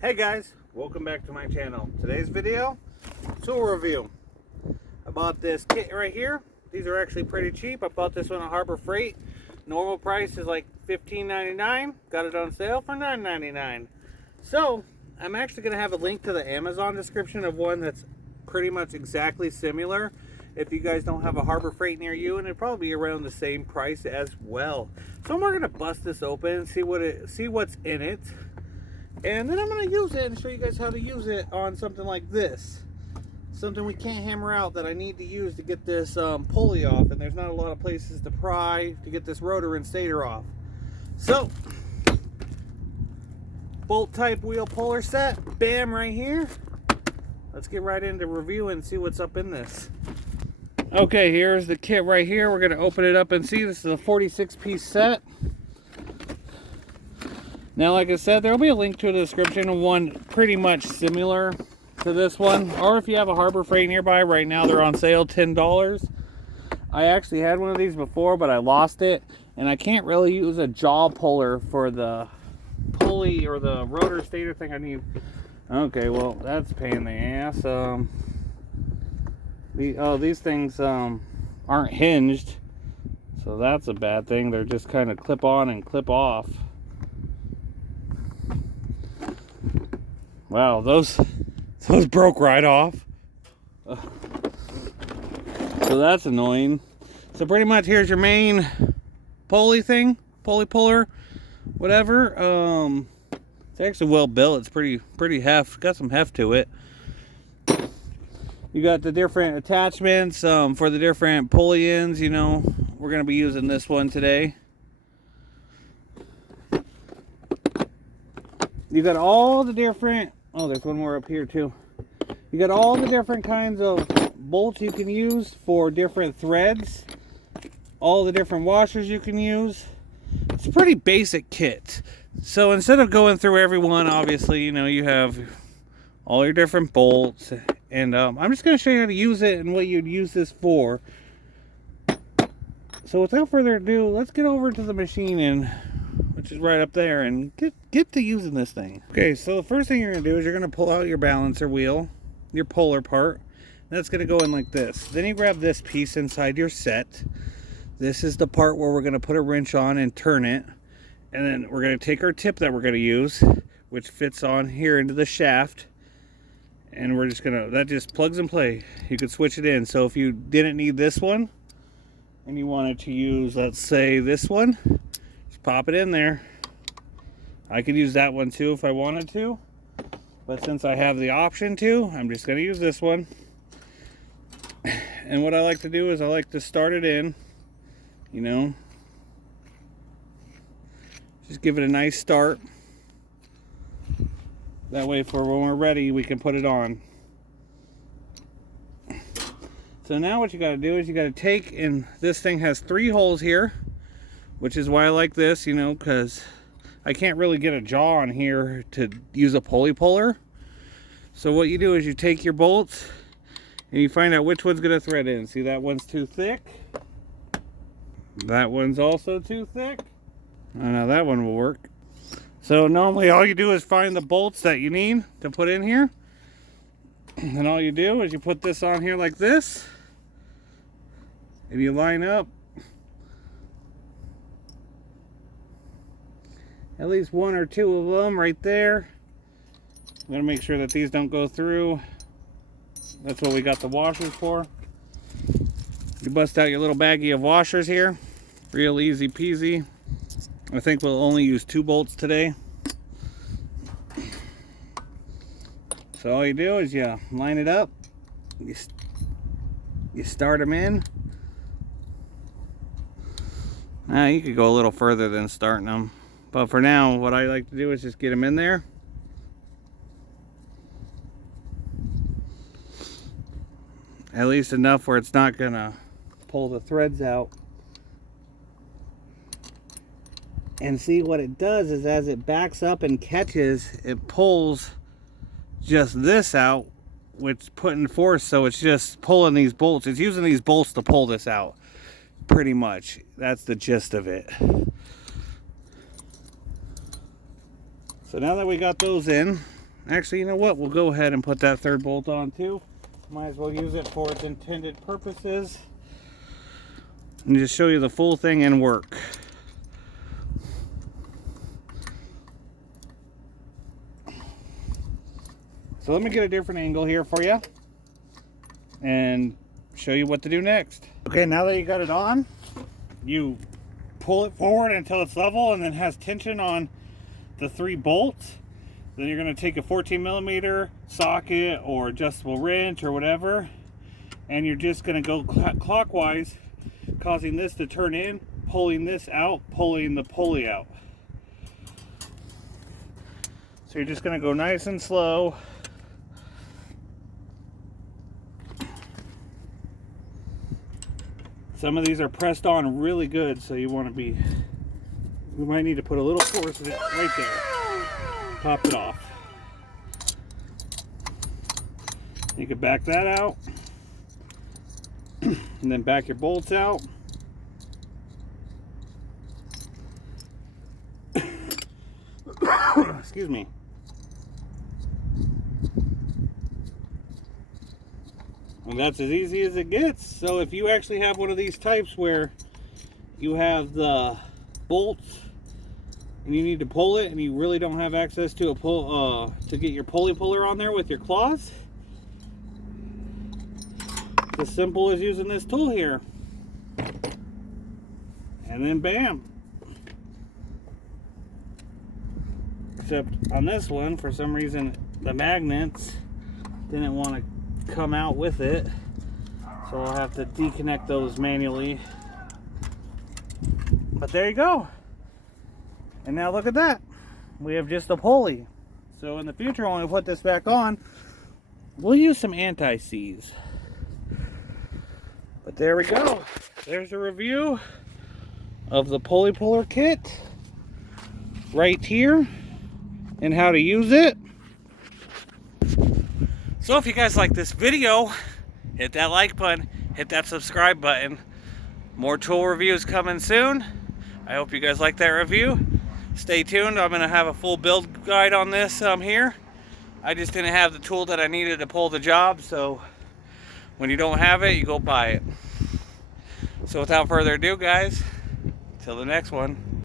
Hey guys, welcome back to my channel. Today's video, tool review. I bought this kit right here. These are actually pretty cheap. I bought this one at Harbor Freight. Normal price is like $15.99. Got it on sale for $9.99. So I'm actually going to have a link to the Amazon description of one that's pretty much exactly similar. If you guys don't have a Harbor Freight near you, and it'd probably be around the same price as well. So we're going to bust this open and see what's in it. And then I'm going to use it and show you guys how to use it on something like this. Something we can't hammer out that I need to use to get this pulley off. And there's not a lot of places to pry to get this rotor and stator off. So, bolt type wheel puller set. Bam, right here. Let's get right into review and see what's up in this. Okay, here's the kit right here. We're going to open it up and see. This is a 46-piece set. Now, like I said, there will be a link to the description of one pretty much similar to this one. Or if you have a Harbor Freight nearby, right now they're on sale, $10. I actually had one of these before, but I lost it. And I can't really use a jaw puller for the pulley or the rotor stator thing I need. Okay, well, that's a pain in the ass. These things aren't hinged. So that's a bad thing. They're just kind of clip on and clip off. Wow, those broke right off. So that's annoying. So pretty much here's your main pulley thing, pulley puller, whatever. It's actually well built. It's pretty heft. Got some heft to it. You got the different attachments for the different pulley ends. You know, we're gonna be using this one today. You got all the different, oh, there's one more up here too. You got all the different kinds of bolts you can use for different threads. All the different washers you can use. It's a pretty basic kit. So instead of going through every one, obviously, you know, you have all your different bolts. And I'm just going to show you how to use it and what you'd use this for. So without further ado, let's get over to the machine and which is right up there, and get to using this thing. Okay, so the first thing you're going to do is you're going to pull out your balancer wheel, your puller part. That's going to go in like this. Then you grab this piece inside your set. This is the part where we're going to put a wrench on and turn it. And then we're going to take our tip that we're going to use, which fits on here into the shaft. And we're just going to, that just plugs and play. You could switch it in. So if you didn't need this one, and you wanted to use, let's say, this one, pop it in there. I could use that one too if I wanted to, but since I have the option to, I'm just going to use this one. And what I like to do is I like to start it in, you know, just give it a nice start. That way for when we're ready we can put it on. So now what you got to do is you got to take, and this thing has 3 holes here, which is why I like this, you know, because I can't really get a jaw on here to use a pulley puller. So what you do is you take your bolts and you find out which one's going to thread in. See, that one's too thick. That one's also too thick. Oh, now that one will work. So normally all you do is find the bolts that you need to put in here. And all you do is you put this on here like this. And you line up at least 1 or 2 of them right there. I'm going to make sure that these don't go through. That's what we got the washers for. You bust out your little baggie of washers here. Real easy peasy. I think we'll only use 2 bolts today. So all you do is you line it up. You start them in. Now you could go a little further than starting them. But for now, what I like to do is just get them in there. At least enough where it's not gonna pull the threads out. And see, what it does is as it backs up and catches, it pulls just this out, which putting force, so it's just pulling these bolts. It's using these bolts to pull this out. Pretty much. That's the gist of it. So now that we got those in, Actually, you know what? We'll go ahead and put that third bolt on too. Might as well use it for its intended purposes. And just show you the full thing in work. So let me get a different angle here for you and show you what to do next. Okay, now that you got it on, you pull it forward until it's level and then has tension on the 3 bolts. Then you're going to take a 14mm socket or adjustable wrench or whatever, and you're just going to go clockwise, causing this to turn in, pulling this out, pulling the pulley out. So you're just going to go nice and slow. Some of these are pressed on really good, so you want to be, you might need to put a little force in it right there. Pop it off. You can back that out, and then back your bolts out. Excuse me. And that's as easy as it gets. So if you actually have one of these types where you have the bolts and you need to pull it and you really don't have access to a pull to get your pulley puller on there with your claws, it's as simple as using this tool here. And then bam. Except on this one, for some reason, the magnets didn't want to come out with it, so I'll have to deconnect those manually. But there you go. And now look at that. We have just a pulley. So in the future, when we put this back on, we'll use some anti-seize. But there we go. There's a review of the pulley puller kit right here and how to use it. So if you guys like this video, hit that like button, hit that subscribe button. More tool reviews coming soon. I hope you guys like that review. Stay tuned. I'm going to have a full build guide on this here. I just didn't have the tool that I needed to pull the job, so when you don't have it, you go buy it. So without further ado, guys, till the next one.